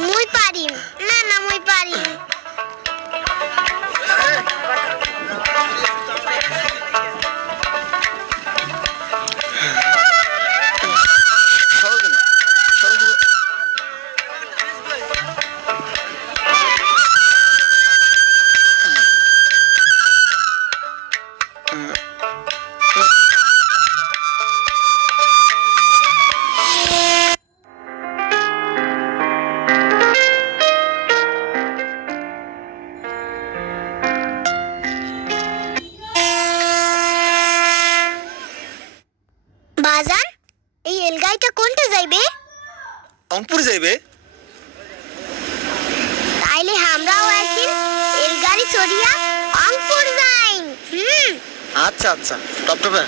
মুই পারিম না না মুই পারিম বাজান এই এলগাইটা কোনটা যাইবে রংপুর যাইবে তাইলে আমরাও একদিন এলগাড়ি চড়িয়া রংপুর যাইম আচ্ছা আচ্ছা টপটপে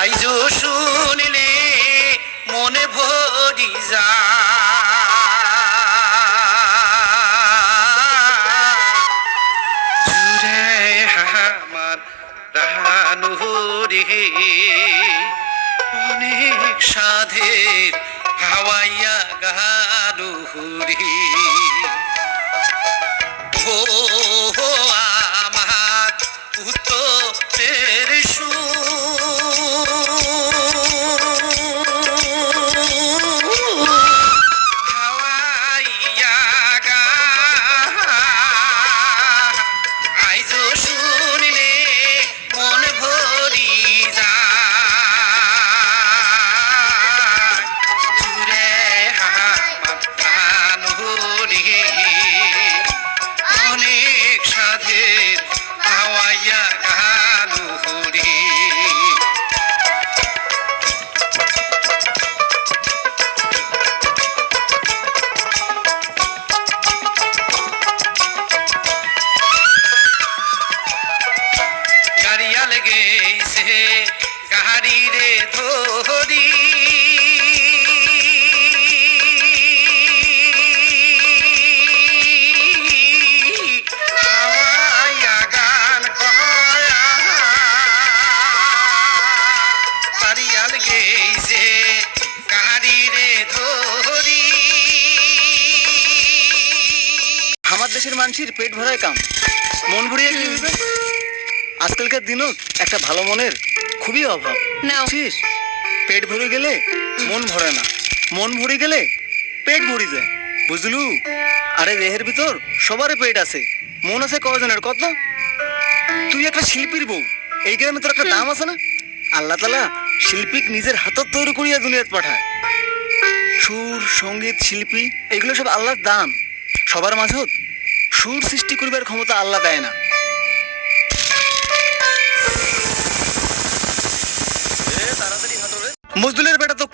আইজো শুনিলে মনে ভরি যা জুড়ে আমার রানুহরি অনেক সাধের হাওয়াইয়া গানুহরি ও আমার উত্তরের অনেক সাধের হাওয়াইয়া গানুহরি গাড়িয়া লেগেছে গাড়ি রে ধরি হাওয়াইয়া গান কয়া গাড়িয়া লেগেছে গাড়ি রে ধরি আমার দেশের মানুষের পেট ভরায় কাম মন ভরিয়ে কি হইবে আজকালকার দিনও একটা ভালো মনের খুবই অভাব বুঝছিস পেট ভরে গেলে মন ভরে না মন ভরে গেলে পেট ভরে যায় বুঝলু আরে দেহের ভিতর সবারই পেট আছে মন আছে কয়জনের কত তুই একটা শিল্পীর বউ এই গ্রামে তোর একটা দাম আছে না আল্লাহ তাআলা শিল্পীক নিজের হাতত তৈরি করিয়া দুনিয়াত পাঠায় সুর সঙ্গীত শিল্পী এগুলো সব আল্লাহর দান সবার মাঝত সুর সৃষ্টি করিবার ক্ষমতা আল্লাহ দেয় না মজদুলের বেটা তো